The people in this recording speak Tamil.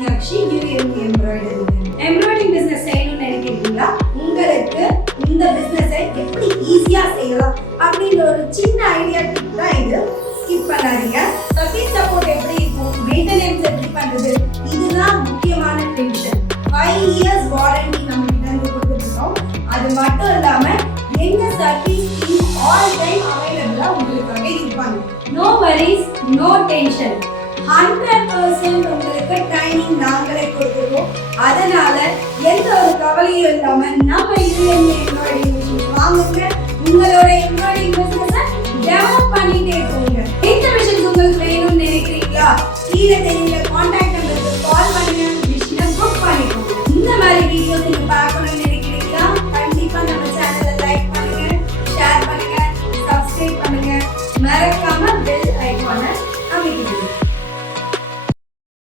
மீனாட்சி எம்ப்ராய்டரிங் பிசினஸ் செய்யணும்னு நினைக்கிறீங்களா? உங்களுக்கு இந்த பிசினஸை எப்படி ஈஸியா செய்யலாம் அப்படின்ற ஒரு சின்ன ஐடியா டிப் தான் இது. ஸ்கிப் பண்ணாதீங்க. சர்வீஸ் சப்போர்ட் எப்படி இருக்கும், மெயின்டெனன்ஸ் எப்படி பண்றது, இதுதான் முக்கியமான டென்ஷன். 5 years வாரண்டி நம்ம கிட்ட இருந்து கொடுத்துருக்கோம். அது மட்டும் இல்லாம எங்க சர்வீஸ் டீம் ஆல் டைம் அவைலபிளா உங்களுக்காக இருப்பாங்க. No worries, no tension. 100% உங்களுக்கு ட்ரைனிங் நாங்களே கொடுத்துருவோம். அதனால எந்த ஒரு கவலையும் இல்லாம நம்ம எம்ப்ராய்டரிங் மிஷின் வாங்குங்க. உங்களோட எம்ப்ராய்டரிங் பிசினஸை டெவலப் பண்ணிட்டே போங்க. இந்த மிஷின் உங்களுக்கு வேணும்னு நினைக்கிறீங்களா? கீழே